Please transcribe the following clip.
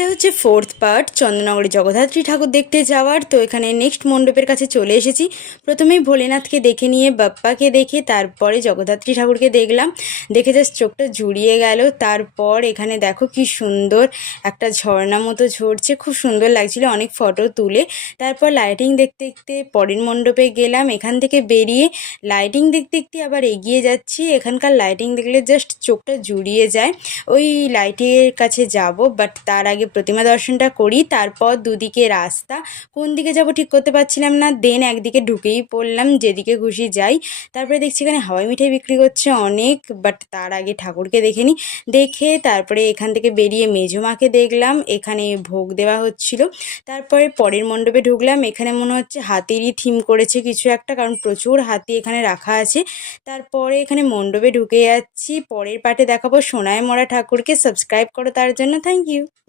এটা হচ্ছে fourth part চন্দননগরে Jagaddhatri ঠাকুর দেখতে যাওয়ার। তো এখানে নেক্সট মণ্ডপের কাছে চলে এসেছি। প্রথমেই ভোলেনাথকে দেখে নিয়ে বাপ্পাকে দেখে তারপরে জগদ্ধাত্রী ঠাকুরকে দেখলাম, দেখে জাস্ট চোখটা জুড়িয়ে গেল। তারপর এখানে দেখো কি সুন্দর একটা ঝর্ণা মতো ঝরছে, খুব সুন্দর লাগছিল, অনেক ফটো তুলে তারপর লাইটিং দেখতে দেখতে পরের মণ্ডপে গেলাম। এখান থেকে বেরিয়ে লাইটিং দেখতে দেখতে আবার এগিয়ে যাচ্ছি। এখানকার লাইটিং দেখলে জাস্ট চোখটা জুড়িয়ে যায়। ওই লাইটের কাছে যাব, বাট তার আগে প্রতিমা দর্শনটা করি। তারপর দুদিকে রাস্তা, কোন দিকে যাব ঠিক করতে পারছিলাম না, দেন একদিকে ঢুকেই পড়লাম, যেদিকে খুশি যাই। তারপরে দেখছি এখানে হাওয়াই মিঠাই বিক্রি করছে অনেক, বাট তার আগে ঠাকুরকে দেখে নিই। দেখে তারপরে এখান থেকে বেরিয়ে মেজমাকে দেখলাম, এখানে ভোগ দেওয়া হচ্ছিল। তারপরে পরের মণ্ডপে ঢুকলাম। এখানে মনে হচ্ছে হাতিরই থিম করেছে কিছু একটা, কারণ প্রচুর হাতি এখানে রাখা আছে। তারপরে এখানে মণ্ডপে ঢুকে যাচ্ছি। পরের পার্টে দেখাবো সোনায় মরা ঠাকুরকে। সাবস্ক্রাইব করো তার জন্য, থ্যাংক ইউ।